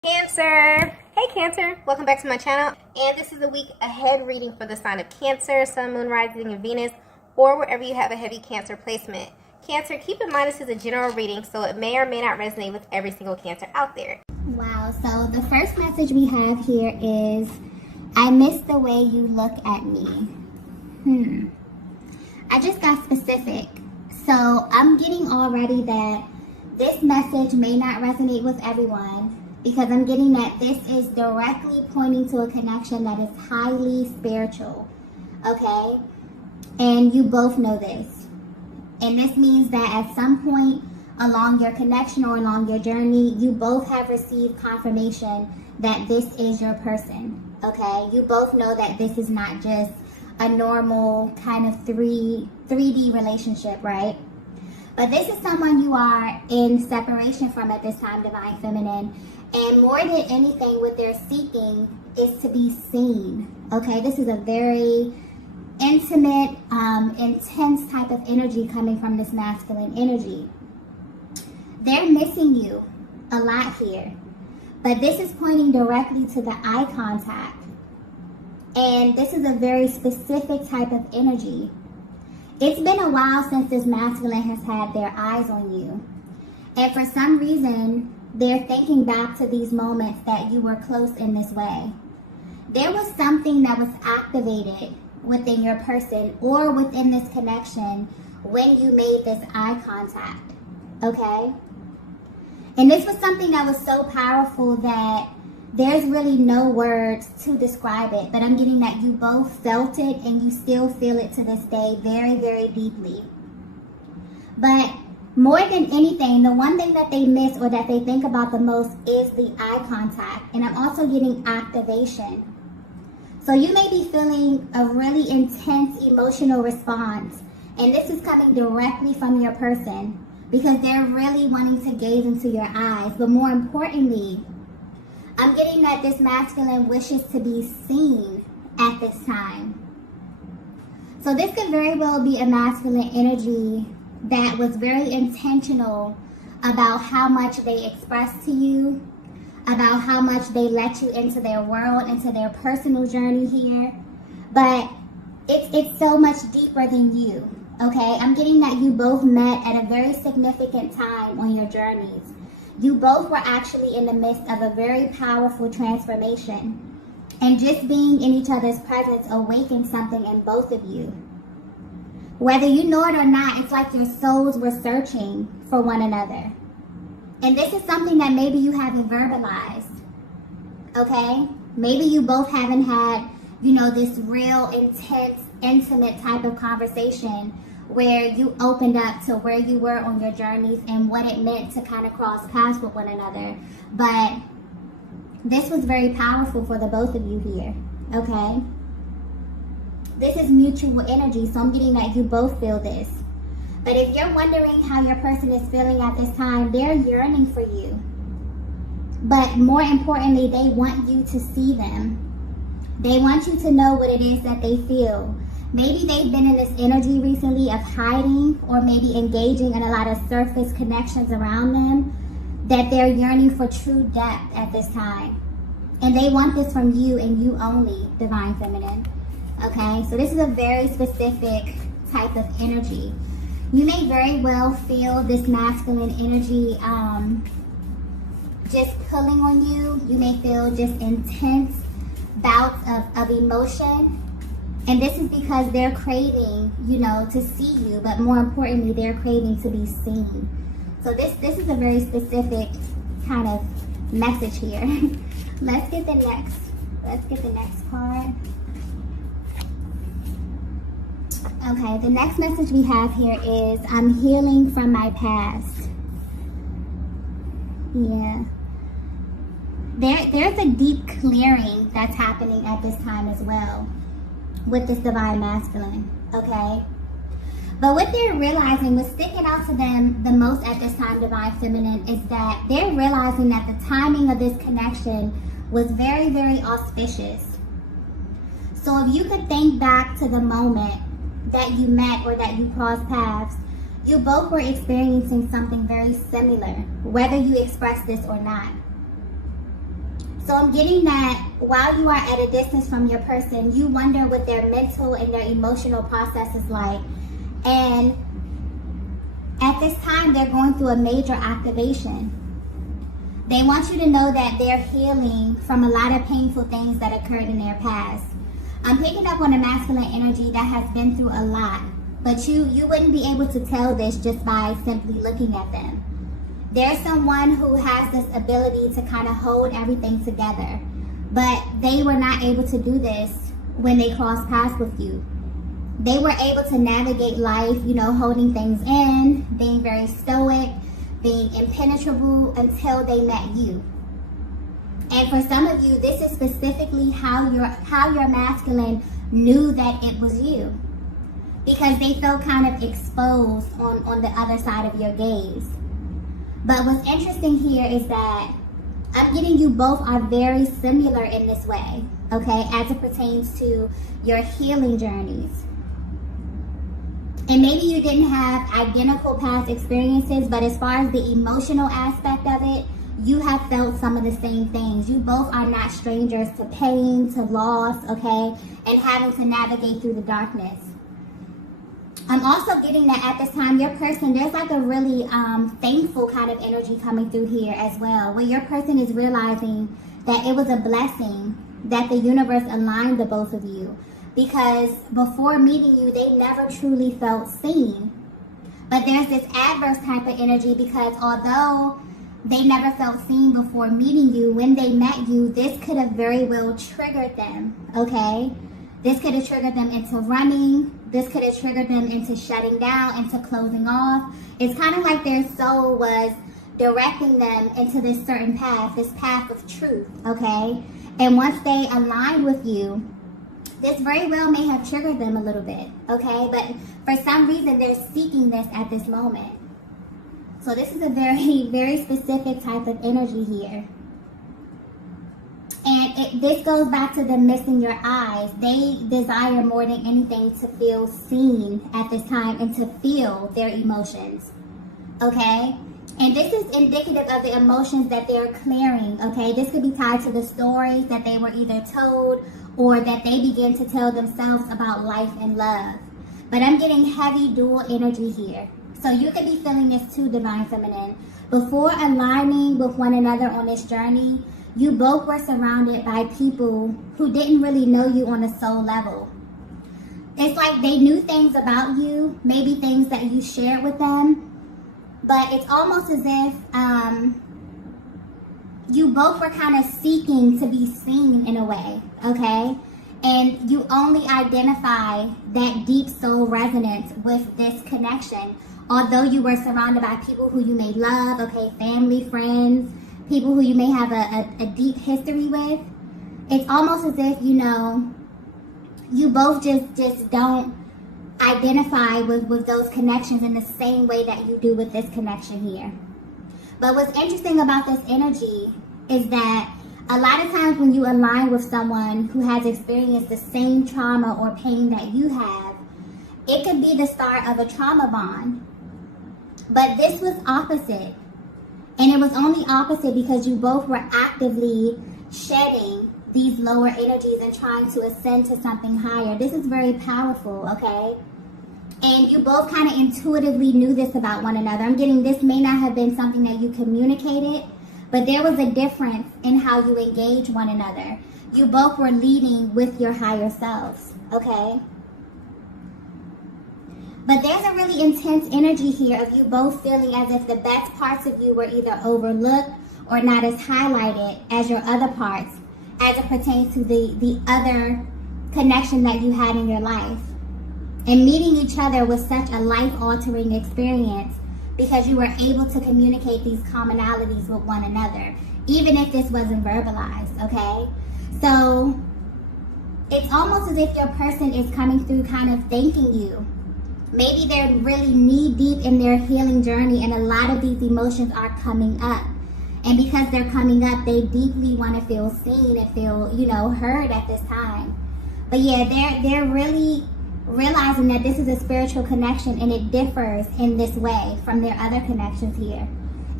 Cancer! Hey Cancer! Welcome back to my channel, and this is a week ahead reading for the sign of Cancer, Sun, Moon, Rising, and Venus, or wherever you have a heavy Cancer placement. Cancer, keep in mind this is a general reading, so it may or may not resonate with every single Cancer out there. Wow, so the first message we have here is, I miss the way you look at me. I just got specific. So I'm getting already that this message may not resonate with everyone, because I'm getting that this is directly pointing to a connection that is highly spiritual, okay? And you both know this. And this means that at some point along your connection or along your journey, you both have received confirmation that this is your person, okay? You both know that this is not just a normal kind of 3D relationship, right? But this is someone you are in separation from at this time, Divine Feminine. And more than anything, what they're seeking is to be seen, okay? This is a very intimate, intense type of energy coming from this masculine energy. They're missing you a lot here, but this is pointing directly to the eye contact. And this is a very specific type of energy. It's been a while since this masculine has had their eyes on you. And for some reason, they're thinking back to these moments that you were close in this way. There was something that was activated within your person or within this connection when you made this eye contact, okay? And this was something that was so powerful that there's really no words to describe it, but I'm getting that you both felt it and you still feel it to this day very, very deeply. But more than anything, the one thing that they miss or that they think about the most is the eye contact. And I'm also getting activation. So you may be feeling a really intense emotional response. And this is coming directly from your person because they're really wanting to gaze into your eyes. But more importantly, I'm getting that this masculine wishes to be seen at this time. So this could very well be a masculine energy that was very intentional about how much they express to you, about how much they let you into their world, into their personal journey here. But it's so much deeper than you, okay? I'm getting that you both met at a very significant time on your journeys. You both were actually in the midst of a very powerful transformation. And just being in each other's presence awakened something in both of you. Whether you know it or not, it's like your souls were searching for one another. And this is something that maybe you haven't verbalized, okay? Maybe you both haven't had, this real intense, intimate type of conversation where you opened up to where you were on your journeys and what it meant to kind of cross paths with one another. But this was very powerful for the both of you here, okay? This is mutual energy, so I'm getting that you both feel this. But if you're wondering how your person is feeling at this time, they're yearning for you. But more importantly, they want you to see them. They want you to know what it is that they feel. Maybe they've been in this energy recently of hiding or maybe engaging in a lot of surface connections around them, that they're yearning for true depth at this time. And they want this from you and you only, Divine Feminine. Okay, so this is a very specific type of energy. You may very well feel this masculine energy just pulling on you. You may feel just intense bouts of emotion. And this is because they're craving, to see you, but more importantly, they're craving to be seen. So this is a very specific kind of message here. Let's get the next card. Okay, the next message we have here is, I'm healing from my past. Yeah. There's a deep clearing that's happening at this time as well with this divine masculine, okay? But what they're realizing, what's sticking out to them the most at this time, Divine Feminine, is that they're realizing that the timing of this connection was very, very auspicious. So if you could think back to the moment that you met or that you crossed paths, you both were experiencing something very similar, whether you expressed this or not. So I'm getting that while you are at a distance from your person, you wonder what their mental and their emotional process is like. And at this time, they're going through a major activation. They want you to know that they're healing from a lot of painful things that occurred in their past. I'm picking up on a masculine energy that has been through a lot, but you wouldn't be able to tell this just by simply looking at them. There's someone who has this ability to kind of hold everything together, but they were not able to do this when they crossed paths with you. They were able to navigate life, holding things in, being very stoic, being impenetrable until they met you. And for some of you, this is specifically how your masculine knew that it was you, because they felt kind of exposed on the other side of your gaze. But what's interesting here is that I'm getting you both are very similar in this way, okay, as it pertains to your healing journeys. And maybe you didn't have identical past experiences, but as far as the emotional aspect of it, you have felt some of the same things. You both are not strangers to pain, to loss, okay, and having to navigate through the darkness. I'm also getting that at this time, your person, there's like a really thankful kind of energy coming through here as well, where your person is realizing that it was a blessing that the universe aligned the both of you, because before meeting you, they never truly felt seen. But there's this adverse type of energy, because although they never felt seen before meeting you, when they met you, this could have very well triggered them, okay? This could have triggered them into running. This could have triggered them into shutting down, into closing off. It's kind of like their soul was directing them into this certain path, this path of truth, okay? And once they aligned with you, this very well may have triggered them a little bit, okay? But for some reason, they're seeking this at this moment. So this is a very, very specific type of energy here. And this goes back to them missing your eyes. They desire more than anything to feel seen at this time and to feel their emotions, okay? And this is indicative of the emotions that they're clearing, okay? This could be tied to the stories that they were either told or that they begin to tell themselves about life and love. But I'm getting heavy dual energy here. So you could be feeling this too, Divine Feminine. Before aligning with one another on this journey, you both were surrounded by people who didn't really know you on a soul level. It's like they knew things about you, maybe things that you shared with them, but it's almost as if you both were kind of seeking to be seen in a way, okay? And you only identify that deep soul resonance with this connection, although you were surrounded by people who you may love, okay, family, friends, people who you may have a deep history with. It's almost as if, you both just don't identify with those connections in the same way that you do with this connection here. But what's interesting about this energy is that a lot of times when you align with someone who has experienced the same trauma or pain that you have, it could be the start of a trauma bond. But this was opposite. And it was only opposite because you both were actively shedding these lower energies and trying to ascend to something higher. This is very powerful, okay? And you both kind of intuitively knew this about one another. I'm getting this may not have been something that you communicated, but there was a difference in how you engage one another. You both were leading with your higher selves, okay? But there's a really intense energy here of you both feeling as if the best parts of you were either overlooked or not as highlighted as your other parts as it pertains to the other connection that you had in your life. And meeting each other was such a life-altering experience because you were able to communicate these commonalities with one another, even if this wasn't verbalized, okay? So it's almost as if your person is coming through kind of thanking you. Maybe they're really knee-deep in their healing journey and a lot of these emotions are coming up. And because they're coming up, they deeply want to feel seen and feel, heard at this time. But yeah, they're really realizing that this is a spiritual connection and it differs in this way from their other connections here.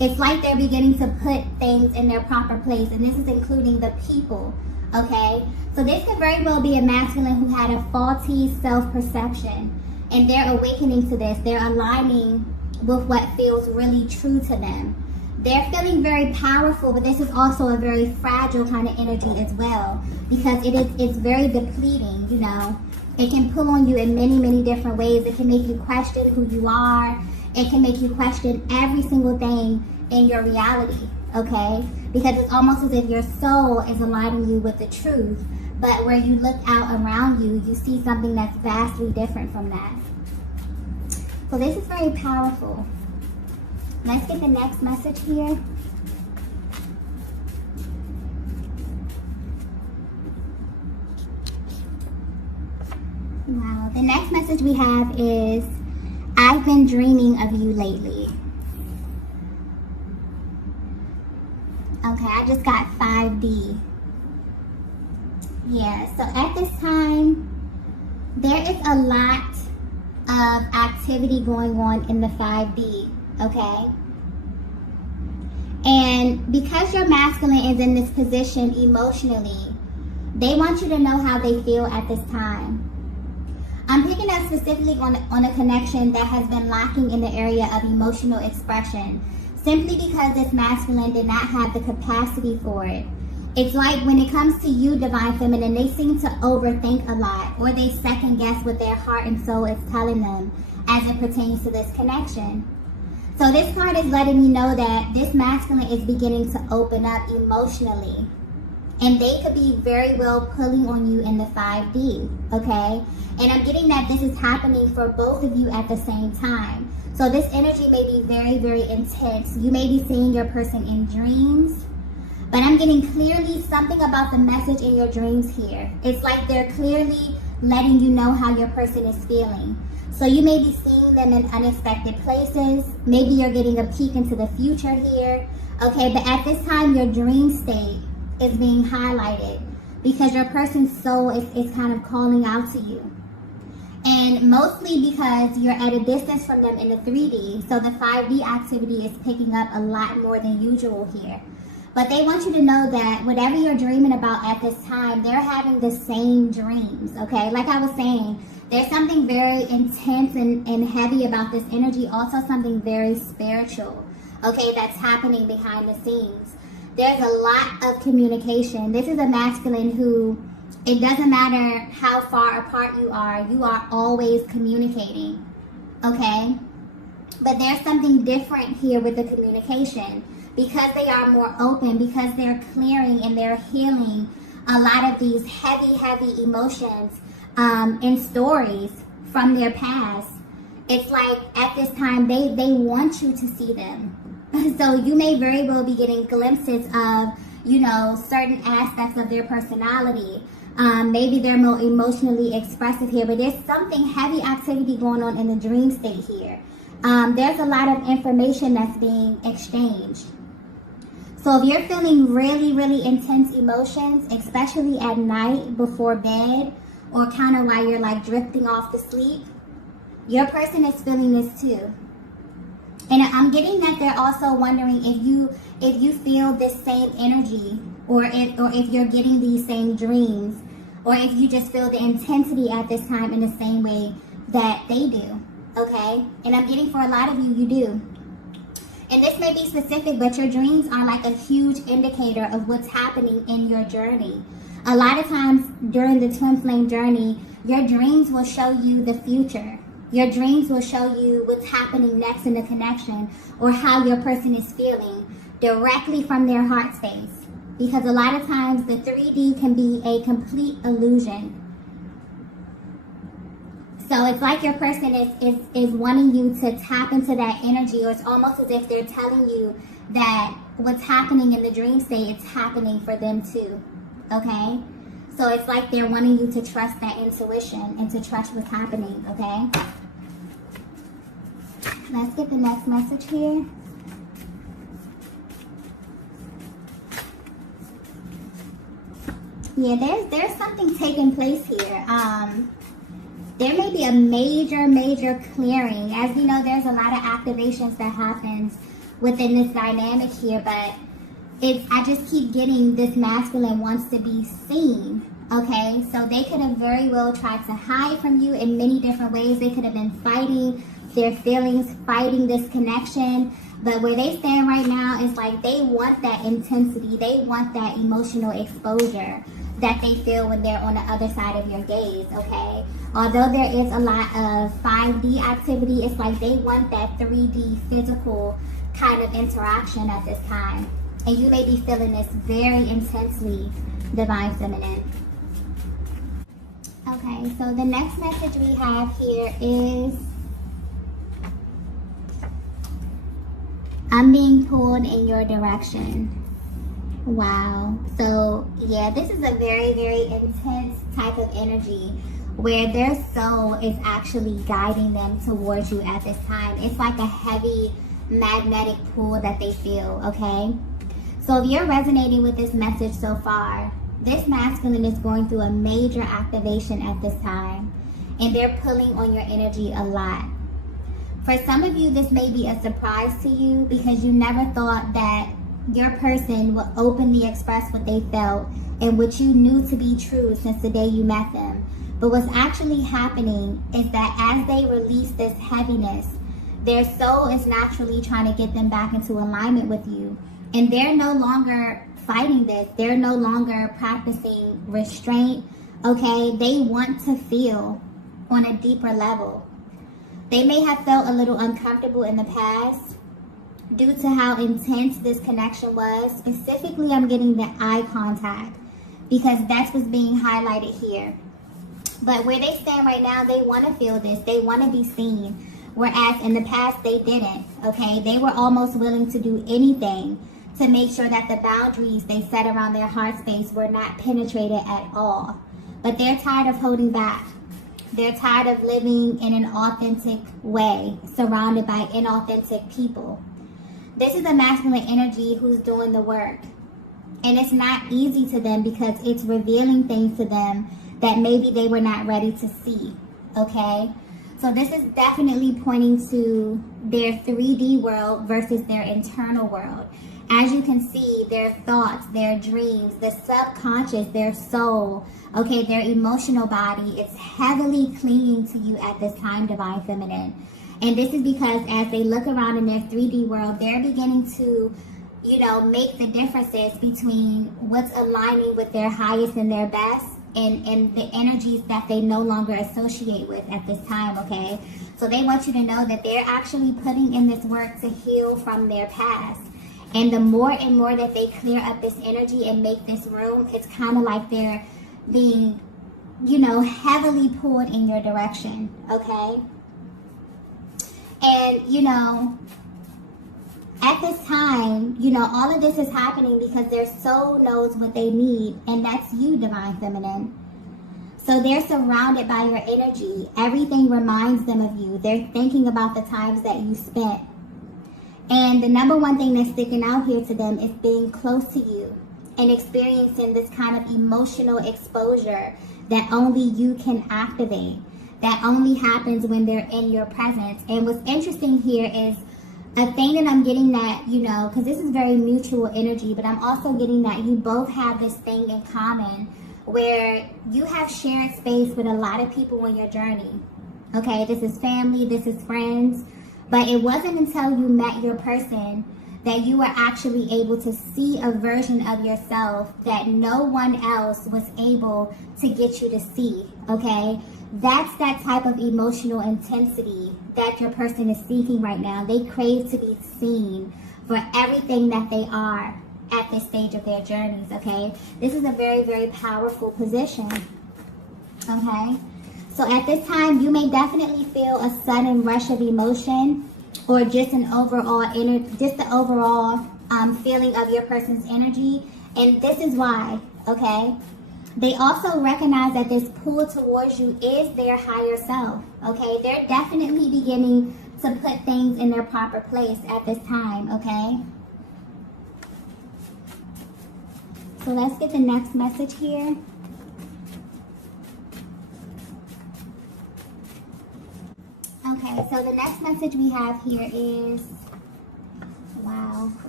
It's like they're beginning to put things in their proper place, and this is including the people, okay? So this could very well be a masculine who had a faulty self-perception, and they're awakening to this. They're aligning with what feels really true to them. They're feeling very powerful, but this is also a very fragile kind of energy as well, because it's very depleting, you know. It can pull on you in many, many different ways. It can make you question who you are. It can make you question every single thing in your reality, okay? Because it's almost as if your soul is aligning you with the truth, but where you look out around you, you see something that's vastly different from that. So this is very powerful. Let's get the next message here. Wow, the next message we have is, I've been dreaming of you lately. Okay, I just got 5D. Yeah, so at this time, there is a lot of activity going on in the 5D, okay? And because your masculine is in this position emotionally, they want you to know how they feel at this time. I'm picking up specifically on a connection that has been lacking in the area of emotional expression, simply because this masculine did not have the capacity for it. It's like when it comes to you, Divine Feminine, they seem to overthink a lot, or they second guess what their heart and soul is telling them as it pertains to this connection. So this card is letting you know that this masculine is beginning to open up emotionally. And they could be very well pulling on you in the 5D, okay? And I'm getting that this is happening for both of you at the same time. So this energy may be very, very intense. You may be seeing your person in dreams, but I'm getting clearly something about the message in your dreams here. It's like they're clearly letting you know how your person is feeling. So you may be seeing them in unexpected places. Maybe you're getting a peek into the future here, okay? But at this time, your dream state is being highlighted because your person's soul is kind of calling out to you. And mostly because you're at a distance from them in the 3D, so the 5D activity is picking up a lot more than usual here. But they want you to know that whatever you're dreaming about at this time, they're having the same dreams, okay? Like I was saying, there's something very intense and heavy about this energy, also something very spiritual, okay, that's happening behind the scenes. There's a lot of communication. This is a masculine who, it doesn't matter how far apart you are always communicating, okay? But there's something different here with the communication because they are more open, because they're clearing and they're healing a lot of these heavy, heavy emotions and stories from their past. It's like at this time, they want you to see them. So you may very well be getting glimpses of, you know, certain aspects of their personality. Maybe they're more emotionally expressive here, but there's something heavy activity going on in the dream state here. There's a lot of information that's being exchanged. So if you're feeling really, really intense emotions, especially at night before bed, or kind of while you're like drifting off to sleep, your person is feeling this too. And I'm getting that they're also wondering if you feel this same energy, or if you're getting these same dreams, or if you just feel the intensity at this time in the same way that they do, okay? And I'm getting for a lot of you, you do. And this may be specific, but your dreams are like a huge indicator of what's happening in your journey. A lot of times during the twin flame journey, your dreams will show you the future. Your dreams will show you what's happening next in the connection, or how your person is feeling directly from their heart space. Because a lot of times the 3D can be a complete illusion. So it's like your person is wanting you to tap into that energy, or it's almost as if they're telling you that what's happening in the dream state, it's happening for them too, okay? So it's like they're wanting you to trust that intuition and to trust what's happening, okay? Let's get the next message here. Yeah, there's something taking place here. There may be a major clearing. As we know, there's a lot of activations that happens within this dynamic here, but I just keep getting this masculine wants to be seen. Okay, so they could have very well tried to hide from you in many different ways. They could have been fighting their feelings, fighting this connection. But where they stand right now is like they want that intensity. They want that emotional exposure that they feel when they're on the other side of your gaze, okay? Although there is a lot of 5D activity, it's like they want that 3D physical kind of interaction at this time. And you may be feeling this very intensely, Divine Feminine. Okay, so the next message we have here is, I'm being pulled in your direction. Wow. So, yeah, this is a very, very intense type of energy where their soul is actually guiding them towards you at this time. It's like a heavy magnetic pull that they feel, okay? So if you're resonating with this message so far, this masculine is going through a major activation at this time, and they're pulling on your energy a lot. For some of you, this may be a surprise to you because you never thought that your person would openly express what they felt and what you knew to be true since the day you met them. But what's actually happening is that as they release this heaviness, their soul is naturally trying to get them back into alignment with you. And they're no longer fighting this. They're no longer practicing restraint, okay? They want to feel on a deeper level. They may have felt a little uncomfortable in the past due to how intense this connection was. Specifically, I'm getting the eye contact because that's what's being highlighted here. But where they stand right now, they want to feel this. They want to be seen. Whereas in the past, they didn't, okay? They were almost willing to do anything to make sure that the boundaries they set around their heart space were not penetrated at all. But they're tired of holding back. They're tired of living in an authentic way, surrounded by inauthentic people. This is a masculine energy who's doing the work. And it's not easy to them because it's revealing things to them that maybe they were not ready to see, okay? So this is definitely pointing to their 3D world versus their internal world. As you can see, their thoughts, their dreams, the subconscious, their soul, okay, their emotional body is heavily clinging to you at this time, Divine Feminine. And this is because as they look around in their 3D world, they're beginning to, you know, make the differences between what's aligning with their highest and their best and the energies that they no longer associate with at this time, okay? So they want you to know that they're actually putting in this work to heal from their past. And the more and more that they clear up this energy and make this room, it's kind of like they're being, you know, heavily pulled in your direction, okay? And, you know, at this time, you know, all of this is happening because their soul knows what they need, and that's you, Divine Feminine. So they're surrounded by your energy. Everything reminds them of you. They're thinking about the times that you spent. And the number one thing that's sticking out here to them is being close to you and experiencing this kind of emotional exposure that only you can activate, that only happens when they're in your presence. And what's interesting here is a thing that I'm getting that, you know, because this is very mutual energy, but I'm also getting that you both have this thing in common where you have shared space with a lot of people on your journey. Okay, this is family, this is friends. But it wasn't until you met your person that you were actually able to see a version of yourself that no one else was able to get you to see, okay? That's that type of emotional intensity that your person is seeking right now. They crave to be seen for everything that they are at this stage of their journeys, okay? This is a very, very powerful position, okay? So at this time, you may definitely feel a sudden rush of emotion or just an overall feeling of your person's energy. And this is why, okay? They also recognize that this pull towards you is their higher self, okay? They're definitely beginning to put things in their proper place at this time, okay? So let's get the next message here. Okay, so the next message we have here is, wow.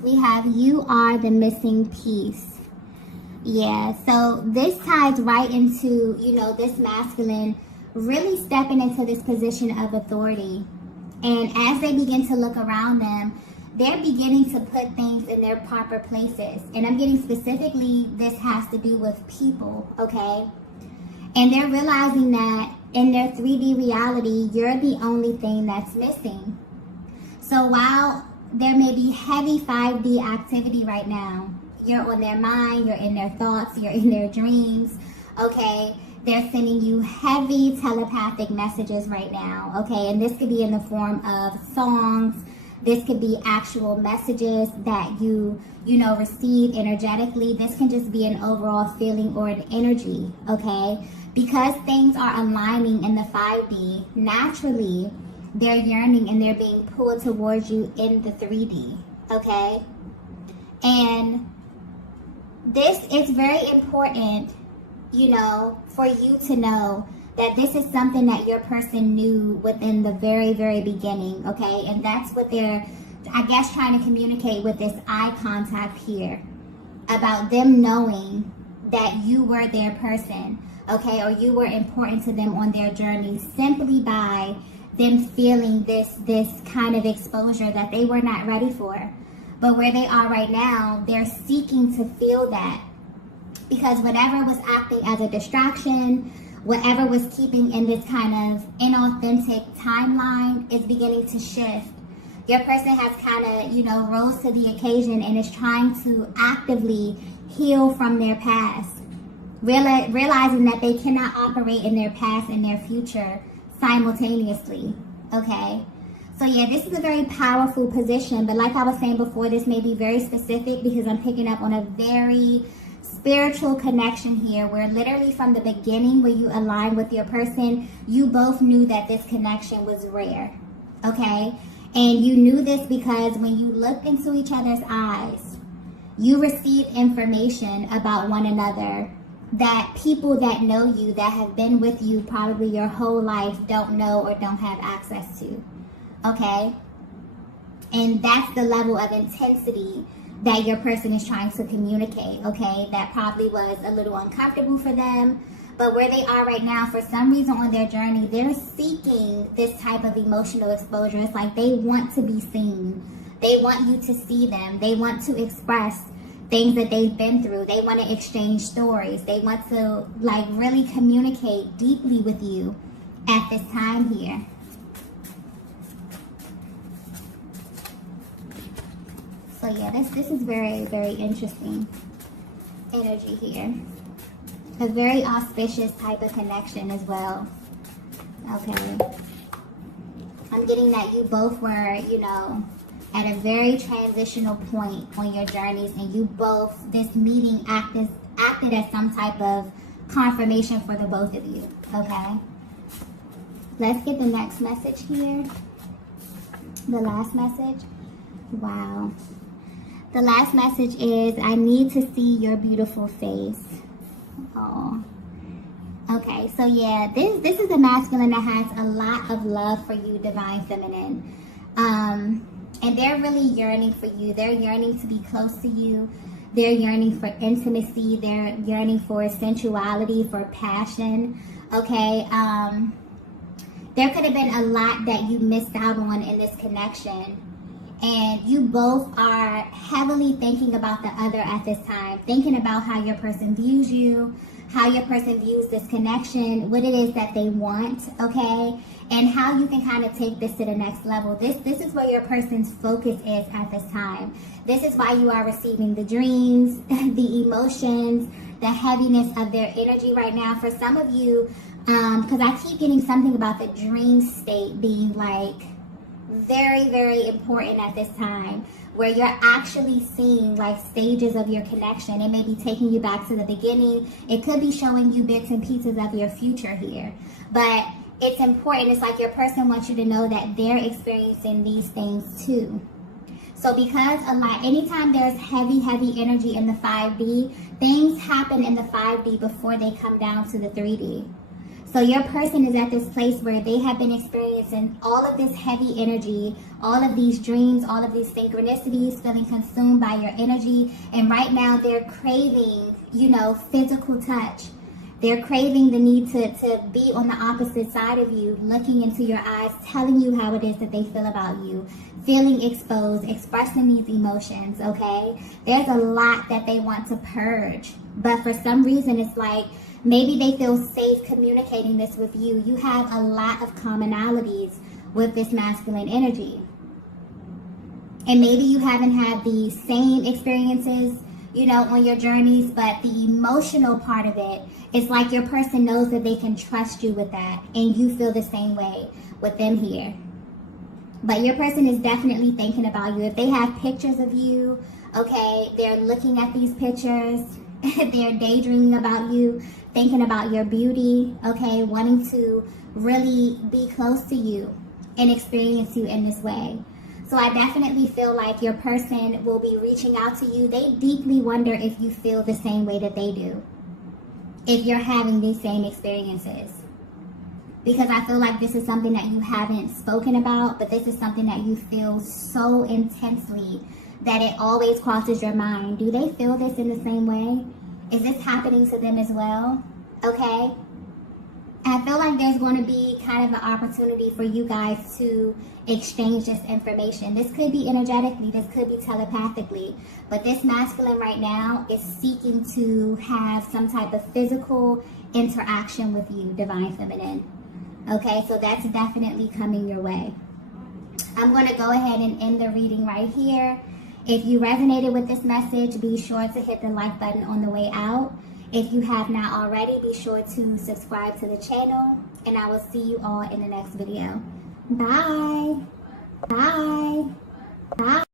we have you are the missing piece. Yeah, so this ties right into, you know, this masculine really stepping into this position of authority. And as they begin to look around them, they're beginning to put things in their proper places. And I'm getting specifically, this has to do with people, okay? And they're realizing that in their 3D reality, you're the only thing that's missing. So while there may be heavy 5D activity right now, you're on their mind, you're in their thoughts, you're in their dreams, okay? They're sending you heavy telepathic messages right now, okay? And this could be in the form of songs. This could be actual messages that you know, receive energetically. This can just be an overall feeling or an energy, okay? Because things are aligning in the 5D, naturally, they're yearning and they're being pulled towards you in the 3D, okay? And this is very important, you know, for you to know that this is something that your person knew within the very, very beginning, okay? And that's what they're, I guess, trying to communicate with this eye contact here, about them knowing that you were their person, okay? Or you were important to them on their journey, simply by them feeling this kind of exposure that they were not ready for. But where they are right now, they're seeking to feel that. Because whatever was acting as a distraction, whatever was keeping in this kind of inauthentic timeline is beginning to shift. Your person has kind of, you know, rose to the occasion and is trying to actively heal from their past. Realizing that they cannot operate in their past and their future simultaneously, okay? So yeah, this is a very powerful position, but like I was saying before, this may be very specific because I'm picking up on a very spiritual connection here, where literally from the beginning, where you align with your person, you both knew that this connection was rare, okay? And you knew this because when you looked into each other's eyes, you received information about one another that people that know you, that have been with you probably your whole life, don't know or don't have access to, okay? And that's the level of intensity that your person is trying to communicate, okay? That probably was a little uncomfortable for them, but where they are right now, for some reason on their journey, they're seeking this type of emotional exposure. It's like they want to be seen. They want you to see them. They want to express things that they've been through. They want to exchange stories. They want to, like, really communicate deeply with you at this time here. So yeah, this is very, very interesting energy here. A very auspicious type of connection as well. Okay. I'm getting that you both were, you know, at a very transitional point on your journeys, and you both, this meeting acted as some type of confirmation for the both of you, okay? Let's get the next message here. The last message. Wow. The last message is, I need to see your beautiful face. Oh. Okay, so yeah, this is a masculine that has a lot of love for you, divine feminine. And they're really yearning for you. They're yearning to be close to you. They're yearning for intimacy. They're yearning for sensuality, for passion. Okay, there could have been a lot that you missed out on in this connection. And you both are heavily thinking about the other at this time. Thinking about how your person views you, how your person views this connection, what it is that they want, okay? And how you can kind of take this to the next level. This is where your person's focus is at this time. This is why you are receiving the dreams, the emotions, the heaviness of their energy right now. For some of you, because I keep getting something about the dream state being like very, very important at this time, where you're actually seeing like stages of your connection. It may be taking you back to the beginning. It could be showing you bits and pieces of your future here. But it's important. It's like your person wants you to know that they're experiencing these things too. So because a lot, anytime there's heavy energy in the 5D, things happen in the 5D before they come down to the 3D. So your person is at this place where they have been experiencing all of this heavy energy, all of these dreams, all of these synchronicities, feeling consumed by your energy. And right now they're craving, you know, physical touch. They're craving the need to be on the opposite side of you, looking into your eyes, telling you how it is that they feel about you, feeling exposed, expressing these emotions, okay? There's a lot that they want to purge. But for some reason, it's like maybe they feel safe communicating this with you. You have a lot of commonalities with this masculine energy. And maybe you haven't had the same experiences, you know, on your journeys, but the emotional part of it, it's like your person knows that they can trust you with that, and you feel the same way with them here. But your person is definitely thinking about you. If they have pictures of you, okay, they're looking at these pictures, they're daydreaming about you, thinking about your beauty, okay, wanting to really be close to you and experience you in this way. So I definitely feel like your person will be reaching out to you. They deeply wonder if you feel the same way that they do, if you're having these same experiences. Because I feel like this is something that you haven't spoken about, but this is something that you feel so intensely that it always crosses your mind. Do they feel this in the same way? Is this happening to them as well? Okay? I feel like there's going to be kind of an opportunity for you guys to exchange this information. This could be energetically, this could be telepathically, but this masculine right now is seeking to have some type of physical interaction with you, divine feminine. Okay, so that's definitely coming your way. I'm going to go ahead and end the reading right here. If you resonated with this message, be sure to hit the like button on the way out. If you have not already, be sure to subscribe to the channel, and I will see you all in the next video. Bye. Bye. Bye.